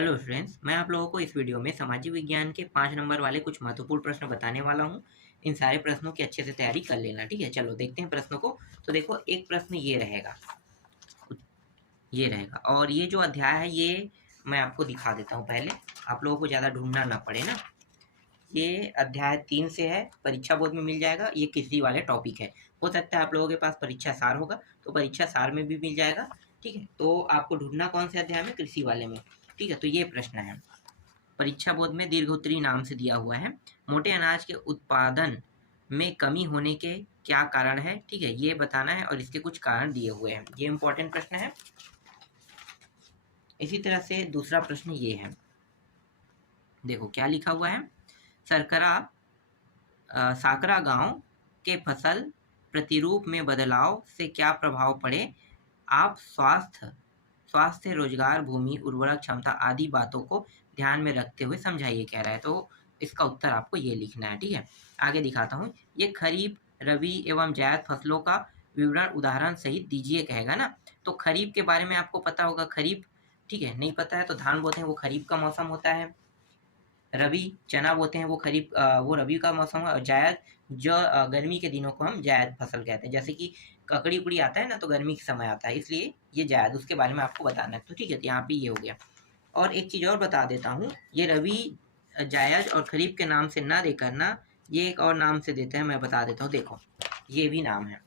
Hello friends, मैं आप लोगों को इस वीडियो में सामाजिक विज्ञान के 5 नंबर वाले कुछ महत्वपूर्ण प्रश्न बताने वाला हूँ। इन सारे प्रश्नों की अच्छे से तैयारी कर लेना, ठीक है? चलो देखते हैं प्रश्नों को। तो देखो, एक प्रश्न ये रहेगा और ये जो अध्याय है ये मैं आपको दिखा देता हूँ पहले, आप लोगों को ज़्यादा ढूँढना ना पड़े ना। ये अध्याय 3 से है, परीक्षा बोर्ड में मिल जाएगा, ये कृषि वाले टॉपिक है। हो सकता है आप लोगों के पास परीक्षा सार होगा, तो परीक्षा सार में भी मिल जाएगा, ठीक है? तो आपको ढूँढना कौन से अध्याय में? कृषि वाले में, ठीक है? तो ये प्रश्न है। परीक्षा बोध में दीर्घोत्तरी नाम से दिया हुआ है। मोटे अनाज के उत्पादन में कमी होने के क्या कारण है? ठीक है, ये बताना है और इसके कुछ कारण दिए हुए हैं। ये इंपॉर्टेंट प्रश्न है। इसी तरह से दूसरा प्रश्न ये है, देखो क्या लिखा हुआ है। सरकरा साकरा गांव के फसल प्रतिरूप में बदलाव से क्या प्रभाव पड़े? आप स्वास्थ्य, रोजगार, भूमि, उर्वरक क्षमता आदि बातों को ध्यान में रखते हुए समझाइए कह रहा है। तो इसका उत्तर आपको ये लिखना है, ठीक है? आगे दिखाता हूँ। ये खरीफ, रबी एवं जायद फसलों का विवरण उदाहरण सहित दीजिए कहेगा ना। तो खरीफ के बारे में आपको पता होगा, खरीफ, ठीक है? नहीं पता है तो धान बोते हैं, वो खरीफ का मौसम होता है। रबी चना बोते हैं, वो खरीफ वो रबी का मौसम है। और जायद जो गर्मी के दिनों को हम जायद फसल कहते हैं। जैसे कि ककड़ी उकड़ी आता है ना, तो गर्मी के समय आता है, इसलिए ये जायद, उसके बारे में आपको बताना है। तो ठीक है, तो यहाँ पे ये हो गया। और एक चीज़ और बता देता हूँ, ये रबी, जायद और खरीफ के नाम से ना देकर ना, ये एक और नाम से देते हैं, मैं बता देता हूँ। देखो, ये भी नाम है।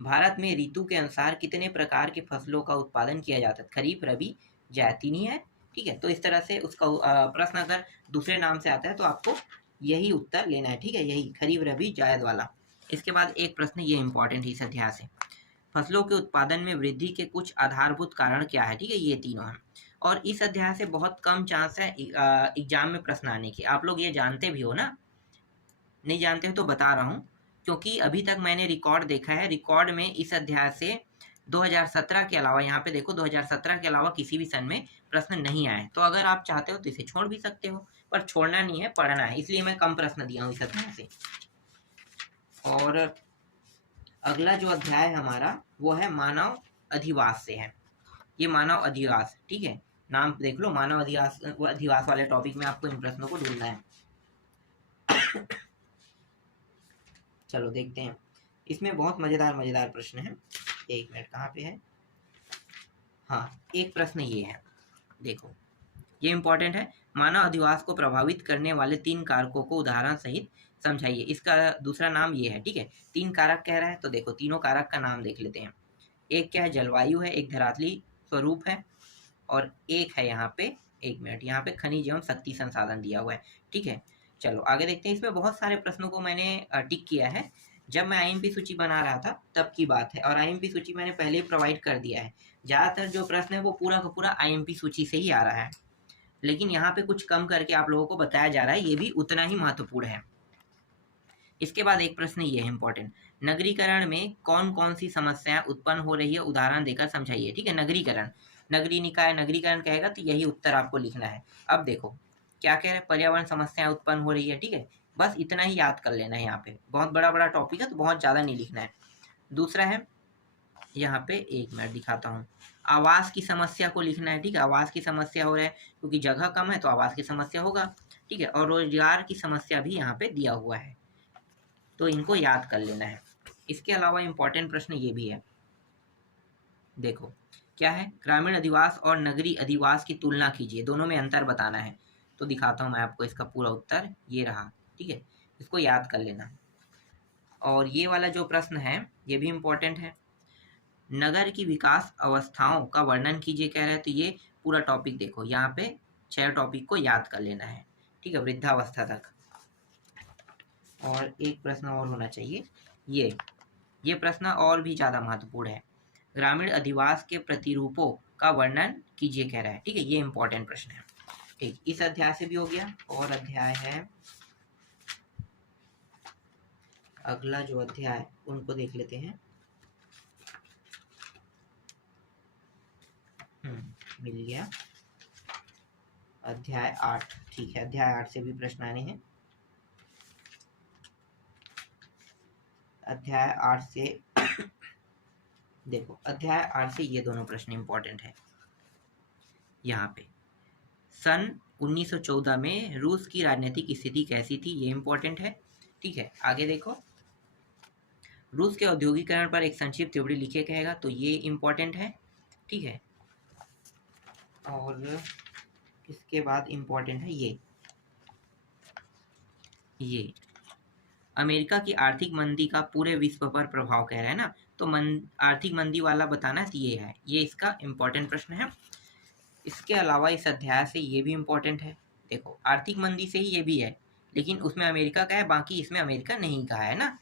भारत में ऋतु के अनुसार कितने प्रकार के फसलों का उत्पादन किया जाता है? खरीफ, रबी, जायद, तीन ही है, ठीक है? तो इस तरह से उसका प्रश्न अगर दूसरे नाम से आता है तो आपको यही उत्तर लेना है, ठीक है? यही खरीफ, रबी, जायद वाला। इसके बाद एक प्रश्न ये इंपॉर्टेंट है इस अध्याय से। फसलों के उत्पादन में वृद्धि के कुछ आधारभूत कारण क्या है? ठीक है, ये तीनों हैं। और इस अध्याय से बहुत कम चांस है एग्जाम में प्रश्न आने की। आप लोग ये जानते भी हो ना? नहीं जानते हो तो बता रहा हूँ, क्योंकि अभी तक मैंने रिकॉर्ड देखा है, रिकॉर्ड में इस अध्याय से 2017 के अलावा, यहाँ पे देखो 2017 के अलावा किसी भी सन में प्रश्न नहीं आए। तो अगर आप चाहते हो तो इसे छोड़ भी सकते हो, पर छोड़ना नहीं है, पढ़ना है, इसलिए मैं कम प्रश्न दिया हूँ इस अध्याय से। और अगला जो अध्याय है हमारा, वो है मानव अधिवास से है। ये मानव अधिवास, ठीक है? नाम देख लो, मानव अधिवास, अधिवास वाले टॉपिक में आपको इन प्रश्नों को ढूंढना है। चलो देखते हैं। इसमें बहुत मजेदार मजेदार प्रश्न है। एक मिनट, कहाँ पे है? हाँ, एक प्रश्न ये है, देखो, ये इंपॉर्टेंट है। मानव अधिवास को प्रभावित करने वाले 3 कारकों को उदाहरण सहित समझाइए। इसका दूसरा नाम ये है, ठीक है? 3 कारक कह रहा है, तो देखो तीनों कारक का नाम देख लेते हैं। एक क्या है? जलवायु है, एक धरातली स्वरूप है, और एक है यहाँ पे, एक मिनट, यहाँ पे खनिज एवं शक्ति संसाधन दिया हुआ है, ठीक है? चलो आगे देखते हैं। इसमें बहुत सारे प्रश्नों को मैंने टिक किया है। जब मैं आईएमपी सूची बना रहा था तब की बात है, और आईएमपी सूची मैंने पहले ही प्रोवाइड कर दिया है। ज़्यादातर जो प्रश्न है वो पूरा का पूरा आईएमपी सूची से ही आ रहा है, लेकिन यहाँ पे कुछ कम करके आप लोगों को बताया जा रहा है, ये भी उतना ही महत्वपूर्ण है। इसके बाद एक प्रश्न ये है इंपॉर्टेंट, नगरीकरण में कौन कौन सी समस्याएं उत्पन्न हो रही है, उदाहरण देकर समझाइए, ठीक है? नगरीकरण, नगरीय निकाय नगरीकरण कहेगा तो यही उत्तर आपको लिखना है। अब देखो क्या कह रहे हैं, पर्यावरण समस्याएं उत्पन्न हो रही है, ठीक है? बस इतना ही याद कर लेना है। यहाँ पे बहुत बड़ा बड़ा टॉपिक है, तो बहुत ज़्यादा नहीं लिखना है। दूसरा है, यहाँ पे एक मिनट दिखाता हूँ, आवास की समस्या को लिखना है, ठीक है? आवास की समस्या हो रहा है क्योंकि जगह कम है, तो आवास की समस्या होगा, ठीक है? और रोजगार की समस्या भी यहाँ पे दिया हुआ है, तो इनको याद कर लेना है। इसके अलावा इम्पोर्टेंट प्रश्न ये भी है, देखो क्या है, ग्रामीण अधिवास और नगरीय अधिवास की तुलना कीजिए, दोनों में अंतर बताना है। तो दिखाता हूँ मैं आपको, इसका पूरा उत्तर ये रहा, ठीक है? इसको याद कर लेना। और ये वाला जो प्रश्न है ये भी इम्पोर्टेंट है, नगर की विकास अवस्थाओं का वर्णन कीजिए कह रहे हैं। तो ये पूरा टॉपिक देखो, यहाँ पे 6 टॉपिक को याद कर लेना है, ठीक है? वृद्धावस्था तक। और एक प्रश्न और होना चाहिए, ये प्रश्न और भी ज़्यादा महत्वपूर्ण है, ग्रामीण अधिवास के प्रतिरूपों का वर्णन कीजिए कह रहा है, ठीक है? ये इंपॉर्टेंट प्रश्न है, ठीक? इस अध्याय से भी हो गया। और अध्याय है, अगला जो अध्याय उनको देख लेते हैं। मिल गया, अध्याय 8, ठीक है? अध्याय 8 से भी प्रश्न आने हैं। अध्याय 8 से देखो, अध्याय 8 से ये दोनों प्रश्न इंपॉर्टेंट है। यहाँ पे सन 1914 में रूस की राजनीतिक स्थिति कैसी थी, ये इम्पोर्टेंट है। ठीक है, आगे देखो, रूस के औद्योगिकरण पर एक संक्षिप्त टिप्पणी लिखे कहेगा, तो ये इम्पोर्टेंट है। ठीक है, और इसके बाद इम्पोर्टेंट है ये अमेरिका की आर्थिक मंदी का पूरे विश्व पर प्रभाव कह रहा है ना, तो आर्थिक मंदी वाला बताना है, ये है, ये इसका इम्पोर्टेंट प्रश्न है। इसके अलावा इस अध्याय से ये भी इम्पोर्टेंट है। देखो, आर्थिक मंदी से ही ये भी है, लेकिन उसमें अमेरिका का है, बाकी इसमें अमेरिका नहीं कहा है ना,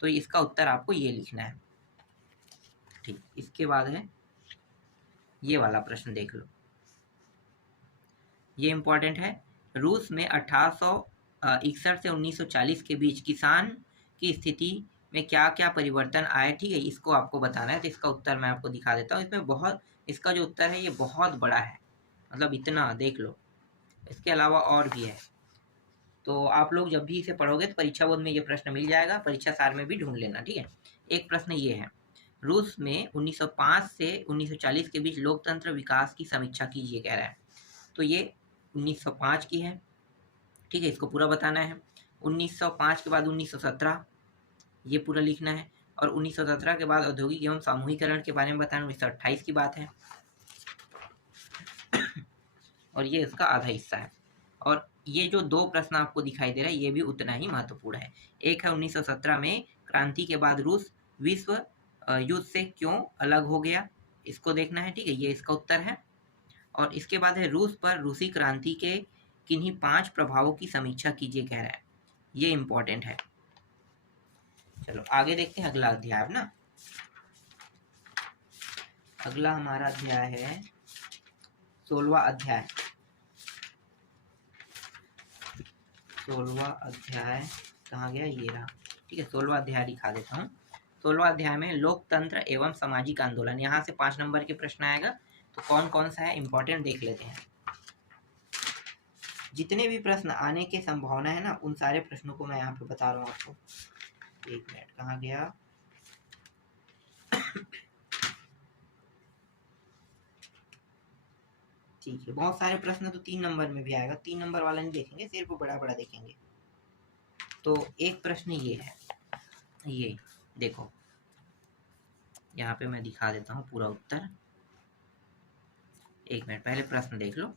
तो इसका उत्तर आपको ये लिखना है। ठीक, इसके बाद है ये वाला प्रश्न, देख लो, ये इम्पोर्टेंट है। रूस में 1861 से 1940 के बीच किसान की स्थिति में क्या क्या परिवर्तन आए, ठीक है, इसको आपको बताना है। तो इसका उत्तर मैं आपको दिखा देता हूँ। इसमें बहुत, इसका जो उत्तर है ये बहुत बड़ा है, मतलब इतना, देख लो। इसके अलावा और भी है, तो आप लोग जब भी इसे पढ़ोगे तो परीक्षा बोर्ड में ये प्रश्न मिल जाएगा, परीक्षा सार में भी ढूंढ लेना। ठीक है, एक प्रश्न ये है, रूस में 1905 से 1940 के बीच लोकतंत्र विकास की समीक्षा कीजिए कह रहा है, तो ये 1905 की है। ठीक है, इसको पूरा बताना है। 1905 के बाद 1917 ये पूरा लिखना है, और 1917 के बाद औद्योगिक एवं सामूहिकरण के बारे में बताना, 1928 की बात है, और ये इसका आधा हिस्सा है। और ये जो दो प्रश्न आपको दिखाई दे रहा है ये भी उतना ही महत्वपूर्ण है। एक है 1917 में क्रांति के बाद रूस विश्व युद्ध से क्यों अलग हो गया, इसको देखना है। ठीक है, ये इसका उत्तर है। और इसके बाद है रूस पर रूसी क्रांति के किन्हीं 5 प्रभावों की समीक्षा कीजिए कह रहा है, ये इंपॉर्टेंट है। चलो आगे देखते हैं अगला अध्याय ना। अगला हमारा अध्याय है 16वां अध्याय। 16वां अध्याय कहाँ गया, ये रहा। ठीक है, 16वां अध्याय दिखा देता हूँ। 16वां अध्याय में लोकतंत्र एवं सामाजिक आंदोलन, यहाँ से 5 नंबर के प्रश्न आएगा, तो कौन कौन सा है इंपॉर्टेंट देख लेते हैं। जितने भी प्रश्न आने की संभावना है ना, उन सारे प्रश्नों को मैं यहाँ पे बता रहा हूँ आपको। एक मिनट, कहाँ गया, ठीक है, बहुत सारे प्रश्न तो 3 नंबर में भी आएगा, 3 नंबर वाला नहीं देखेंगे, सिर्फ बड़ा बड़ा देखेंगे। तो एक प्रश्न ये है, ये देखो, यहाँ पे मैं दिखा देता हूँ पूरा उत्तर। एक मिनट, पहले प्रश्न देख लो।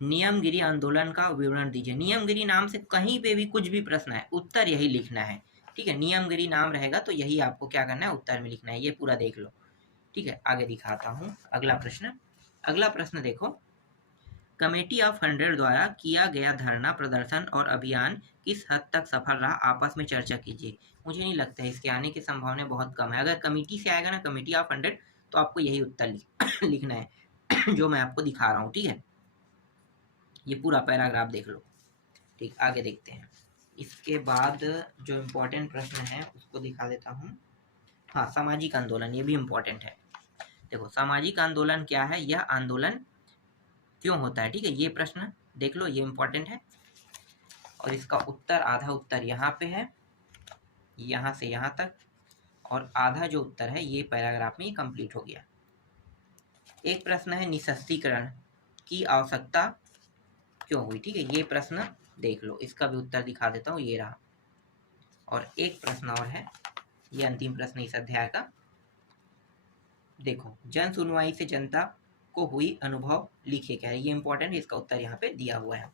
नियमगिरी आंदोलन का विवरण दीजिए। नियमगिरी नाम से कहीं पे भी कुछ भी प्रश्न है, उत्तर यही लिखना है। ठीक है, नियमगिरी नाम रहेगा तो यही आपको क्या करना है, उत्तर में लिखना है। ये पूरा देख लो। ठीक है, आगे दिखाता हूँ अगला प्रश्न। अगला प्रश्न देखो, कमेटी ऑफ 100 द्वारा किया गया धरना प्रदर्शन और अभियान किस हद तक सफल रहा, आपस में चर्चा कीजिए। मुझे नहीं लगता है इसके आने की संभावना बहुत कम है। अगर कमेटी से आएगा ना, कमेटी ऑफ 100, तो आपको यही उत्तर लिखना है जो मैं आपको दिखा रहा हूँ। ठीक है, ये पूरा पैराग्राफ देख लो। ठीक, आगे देखते हैं। इसके बाद जो इम्पोर्टेंट प्रश्न है उसको दिखा देता हूँ। हाँ, सामाजिक आंदोलन, ये भी इम्पोर्टेंट है। देखो, सामाजिक आंदोलन क्या है, यह आंदोलन क्यों होता है। ठीक है, ये प्रश्न देख लो, ये इम्पोर्टेंट है। और इसका उत्तर, आधा उत्तर यहाँ पे है, यहाँ से यहाँ तक, और आधा जो उत्तर है ये पैराग्राफ में कंप्लीट हो गया। एक प्रश्न है, निःशस्त्रीकरण की आवश्यकता क्यों हुई। ठीक है, ये प्रश्न देख लो, इसका भी उत्तर दिखा देता हूँ, ये रहा। और एक प्रश्न और है, ये अंतिम प्रश्न इस अध्याय का। देखो, जन सुनवाई से जनता को हुई अनुभव लिखिए क्या है, ये इंपॉर्टेंट, इसका उत्तर यहाँ पे दिया हुआ है।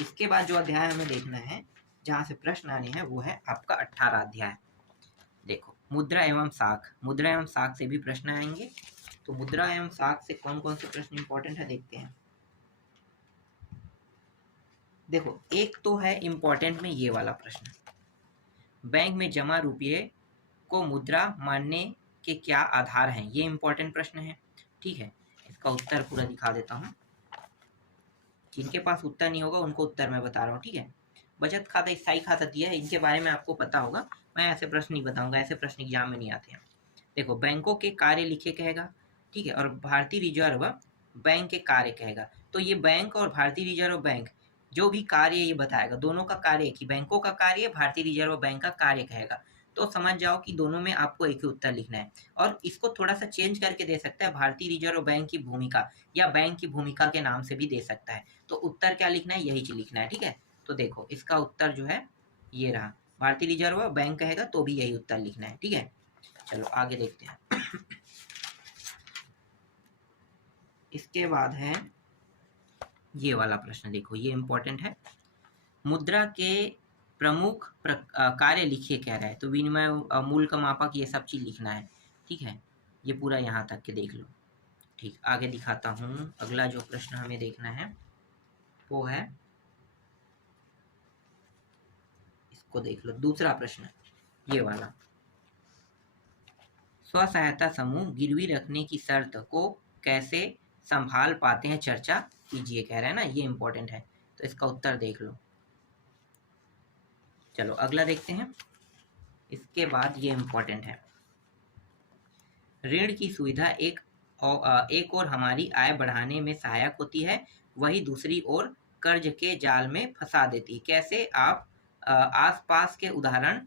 इसके बाद जो अध्याय हमें देखना है, जहाँ से प्रश्न आने हैं, वो है आपका 18 अध्याय। देखो, मुद्रा एवं साख, मुद्रा एवं साख से भी प्रश्न आएंगे। तो मुद्रा एवं साख से कौन कौन से प्रश्न इंपॉर्टेंट है देखते हैं। देखो, एक तो है इंपॉर्टेंट में ये वाला प्रश्न, बैंक में जमा रुपये को मुद्रा मानने के क्या आधार हैं, ये इंपॉर्टेंट प्रश्न है। ठीक है, इसका उत्तर पूरा दिखा देता हूँ। जिनके पास उत्तर नहीं होगा उनको उत्तर मैं बता रहा हूँ। ठीक है, बचत खाता, स्थायी खाता दिया है, इनके बारे में आपको पता होगा, मैं ऐसे प्रश्न नहीं बताऊंगा, ऐसे प्रश्न एग्जाम में नहीं आते हैं। देखो, बैंकों के कार्य लिखे कहेगा। ठीक है, और भारतीय रिजर्व बैंक के कार्य कहेगा। तो ये बैंक और भारतीय रिजर्व बैंक जो भी कार्य ये बताएगा, दोनों का कार्य, कि बैंकों का कार्य, भारतीय रिजर्व बैंक का कार्य कहेगा। तो समझ जाओ कि दोनों में आपको एक ही उत्तर लिखना है। और इसको थोड़ा सा चेंज करके दे सकता है, भारतीय रिजर्व बैंक की भूमिका, या बैंक की भूमिका के नाम से भी दे सकता है। तो उत्तर क्या लिखना है, यही चीज लिखना है, ठीक है। तो देखो इसका उत्तर जो है ये रहा, भारतीय रिजर्व बैंक कहेगा तो भी यही उत्तर लिखना है, ठीक है। चलो आगे देखते हैं। इसके बाद है ये वाला प्रश्न, देखो ये इंपॉर्टेंट है। मुद्रा के प्रमुख कार्य लिखिए कह रहा है, तो विनिमय, मूल्य का मापक, ये सब चीज लिखना है, ठीक है। ये पूरा यहाँ तक के देख लो, ठीक। आगे दिखाता हूँ, अगला जो प्रश्न हमें देखना है वो है, इसको देख लो, दूसरा प्रश्न ये वाला। स्व सहायता समूह गिरवी रखने की शर्त को कैसे संभाल पाते हैं, चर्चा कीजिए कह रहा है ना, ये इंपॉर्टेंट है। तो इसका उत्तर देख लो। चलो अगला देखते हैं। इसके बाद ये इंपॉर्टेंट है, ऋण की सुविधा एक और हमारी आय बढ़ाने में सहायक होती है, वही दूसरी ओर कर्ज के जाल में फंसा देती है। कैसे, आप आसपास के उदाहरण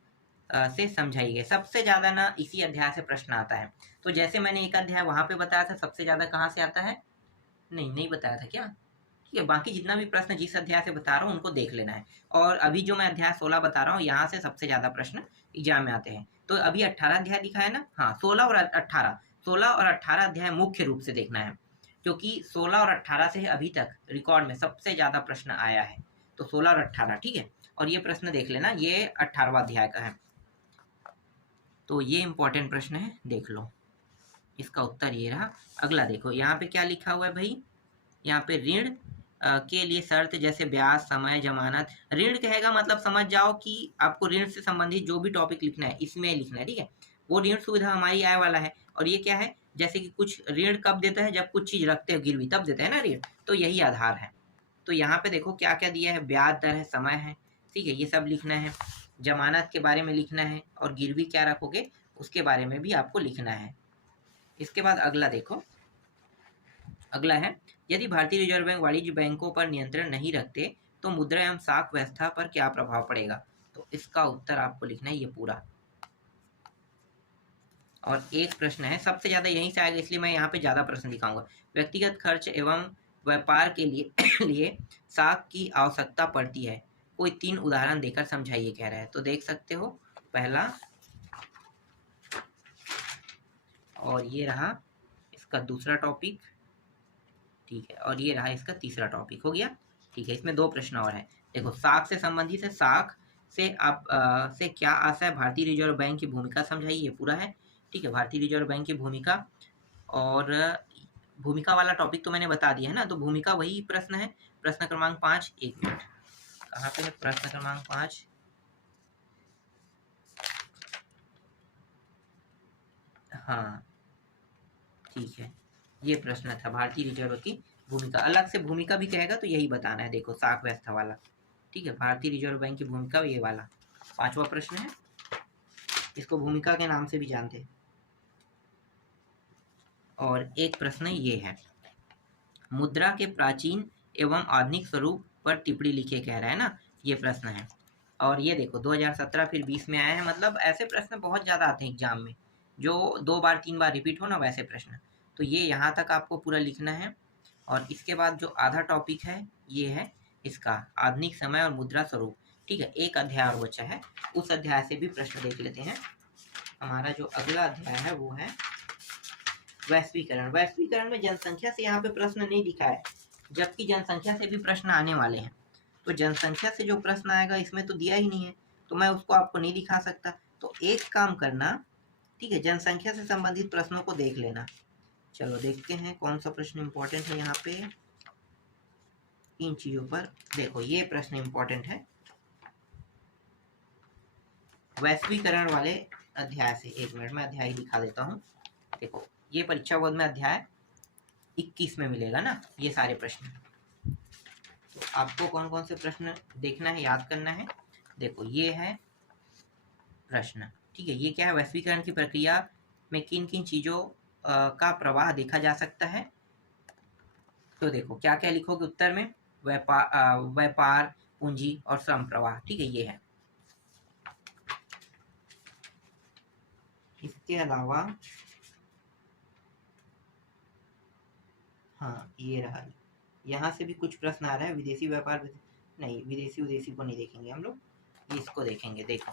से समझाइए। सबसे ज्यादा ना इसी अध्याय से प्रश्न आता है। तो जैसे मैंने एक अध्याय वहां पे बताया था, सबसे ज्यादा कहाँ से आता है, नहीं बताया था क्या, ठीक है। बाकी जितना भी प्रश्न जिस अध्याय से बता रहा हूँ उनको देख लेना है। और अभी जो मैं अध्याय 16 बता रहा हूँ, यहाँ से सबसे ज्यादा प्रश्न एग्जाम में आते हैं। तो अभी 18 अध्याय दिखा है ना, हाँ 16 और 18 अध्याय मुख्य रूप से देखना है, क्योंकि 16 और 18 से अभी तक रिकॉर्ड में सबसे ज्यादा प्रश्न आया है। तो 16 और 18, ठीक है। और ये प्रश्न देख लेना, ये 18वां अध्याय का है। तो ये इंपॉर्टेंट प्रश्न है, देख लो। इसका उत्तर ये रहा। अगला देखो, यहाँ पे क्या लिखा हुआ है भाई, यहाँ पे ऋण के लिए शर्त जैसे ब्याज, समय, जमानत। ऋण कहेगा मतलब समझ जाओ कि आपको ऋण से संबंधित जो भी टॉपिक लिखना है इसमें लिखना है, ठीक है। वो ऋण सुविधा हमारी आय वाला है। और ये क्या है, जैसे कि कुछ ऋण कब देता है, जब कुछ चीज रखते हो गिरवी तब देता है ना ऋण, तो यही आधार है। तो यहाँ पे देखो क्या क्या दिया है, ब्याज दर है, समय है, ठीक है, ये सब लिखना है। जमानत के बारे में लिखना है, और गिरवी क्या रखोगे उसके बारे में भी आपको लिखना है। इसके बाद अगला देखो, अगला है, यदि भारतीय रिजर्व बैंक वाणिज्य बैंकों पर नियंत्रण नहीं रखते तो मुद्रा एवं साख व्यवस्था पर क्या प्रभाव पड़ेगा। तो इसका उत्तर आपको लिखना है ये पूरा। और एक प्रश्न है, सबसे ज्यादा यहीं से आएगा इसलिए मैं यहाँ पे ज्यादा प्रश्न दिखाऊंगा। व्यक्तिगत खर्च एवं व्यापार के लिए साख की आवश्यकता पड़ती है, कोई 3 उदाहरण देकर समझाइए कह रहा है। तो देख सकते हो, पहला, और ये रहा इसका दूसरा टॉपिक, ठीक है, और ये रहा इसका तीसरा टॉपिक, हो गया, ठीक है। इसमें 2 प्रश्न और है। देखो, साख से संबंधित है, साख से आप से क्या आशा है, भारतीय रिजर्व बैंक की भूमिका समझाइए, ये पूरा है, ठीक है। भारतीय रिजर्व बैंक की भूमिका, और भूमिका वाला टॉपिक तो मैंने बता दिया है ना, तो भूमिका वही प्रश्न है। प्रश्न क्रमांक 5, 1 मिनट, कहाँ पे है प्रश्न क्रमांक 5, हाँ ठीक है, ये प्रश्न था, भारतीय रिजर्व की भूमिका। अलग से भूमिका भी कहेगा तो यही बताना है, देखो साख व्यवस्था वाला, ठीक है। भारतीय रिजर्व बैंक की भूमिका ये वाला 5वां प्रश्न है, इसको भूमिका के नाम से भी जानते हैं। और एक प्रश्न ये है, मुद्रा के प्राचीन एवं आधुनिक स्वरूप पर टिप्पणी लिखे कह रहा है ना, ये प्रश्न है। और ये देखो 2017 फिर 20 में आया है, मतलब ऐसे प्रश्न बहुत ज्यादा आते हैं एग्जाम में, जो 2 बार 3 बार रिपीट हो ना, वैसे प्रश्न। तो ये यहाँ तक आपको पूरा लिखना है। और इसके बाद जो आधा टॉपिक है ये है इसका आधुनिक समय और मुद्रा स्वरूप, ठीक है। एक अध्याय और बचा है, उस अध्याय से भी प्रश्न देख लेते हैं। हमारा जो अगला अध्याय है वो है वैश्वीकरण। वैश्वीकरण में जनसंख्या से यहाँ पे प्रश्न नहीं दिखा है, जबकि जनसंख्या से भी प्रश्न आने वाले हैं। तो जनसंख्या से जो प्रश्न आएगा इसमें तो दिया ही नहीं है, तो मैं उसको आपको नहीं दिखा सकता। तो एक काम करना, ठीक है, जनसंख्या से संबंधित प्रश्नों को देख लेना। चलो देखते हैं कौन सा प्रश्न इंपॉर्टेंट है यहाँ पे। इन चीजों पर देखो, ये प्रश्न इंपॉर्टेंट है वैश्वीकरण वाले अध्याय से। 1 मिनट में अध्याय दिखा देता हूँ। देखो, ये परीक्षा बोर्ड में अध्याय 21 में मिलेगा ना ये सारे प्रश्न। तो आपको कौन कौन से प्रश्न देखना है, याद करना है। देखो ये है प्रश्न, ठीक है। ये क्या है, वैश्वीकरण की प्रक्रिया में किन किन चीजों का प्रवाह देखा जा सकता है। तो देखो क्या क्या लिखोगे उत्तर में, व्यापार, पूंजी और श्रम प्रवाह, ठीक है, ये है। इसके अलावा हाँ ये रहा, यहाँ से भी कुछ प्रश्न आ रहा है। विदेशी व्यापार, नहीं विदेशी को नहीं देखेंगे हम लोग, इसको देखेंगे। देखो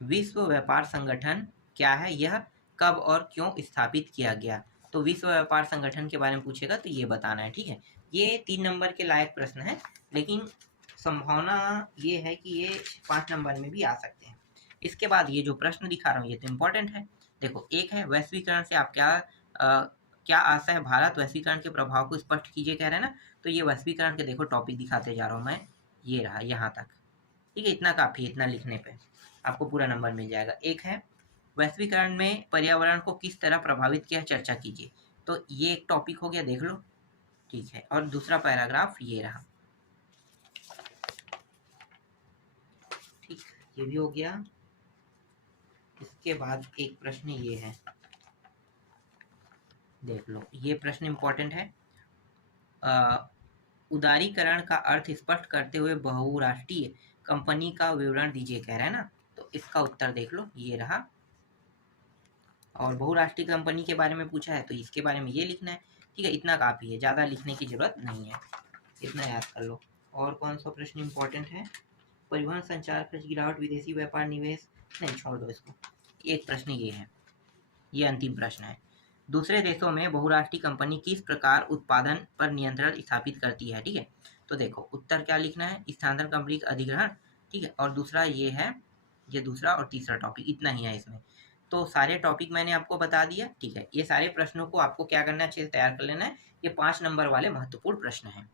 विश्व व्यापार संगठन क्या है, यह कब और क्यों स्थापित किया गया। तो विश्व व्यापार संगठन के बारे में पूछेगा तो ये बताना है, ठीक है। ये 3 नंबर के लायक प्रश्न है, लेकिन संभावना ये है कि ये 5 नंबर में भी आ सकते हैं। इसके बाद ये जो प्रश्न दिखा रहा हूँ ये तो इम्पोर्टेंट है। देखो एक है वैश्वीकरण से आप क्या आशा है, भारत वैश्वीकरण के प्रभाव को स्पष्ट कीजिए कह रहे हैं ना। तो ये वैश्वीकरण के देखो टॉपिक दिखाते जा रहा हूँ मैं, ये रहा यहाँ तक, ठीक है। इतना काफ़ी, इतना लिखने पे आपको पूरा नंबर मिल जाएगा। एक है वैश्वीकरण में पर्यावरण को किस तरह प्रभावित किया, चर्चा कीजिए। तो ये एक टॉपिक हो गया, देख लो, ठीक है। और दूसरा पैराग्राफ ये रहा, ठीक, ये भी हो गया। इसके बाद एक प्रश्न ये है, देख लो, ये प्रश्न इंपॉर्टेंट है। उदारीकरण का अर्थ स्पष्ट करते हुए बहुराष्ट्रीय कंपनी का विवरण दीजिए कह रहा है ना। तो इसका उत्तर देख लो, ये रहा। और बहुराष्ट्रीय कंपनी के बारे में पूछा है तो इसके बारे में ये लिखना है, ठीक है। इतना काफ़ी है, ज़्यादा लिखने की जरूरत नहीं है, इतना याद कर लो। और कौन सा प्रश्न इंपॉर्टेंट है, परिवहन संचार खर्च गिरावट, विदेशी व्यापार निवेश, नहीं छोड़ दो इसको। एक प्रश्न ये है, ये अंतिम प्रश्न है। दूसरे देशों में बहुराष्ट्रीय कंपनी किस प्रकार उत्पादन पर नियंत्रण स्थापित करती है, ठीक है। तो देखो उत्तर क्या लिखना है, स्थानांतरण कंपनी का अधिग्रहण, ठीक है। और दूसरा ये है, ये दूसरा और तीसरा टॉपिक, इतना ही है इसमें। तो सारे टॉपिक मैंने आपको बता दिया, ठीक है। ये सारे प्रश्नों को आपको क्या करना है, अच्छे से तैयार कर लेना है। ये 5 नंबर वाले महत्वपूर्ण प्रश्न हैं।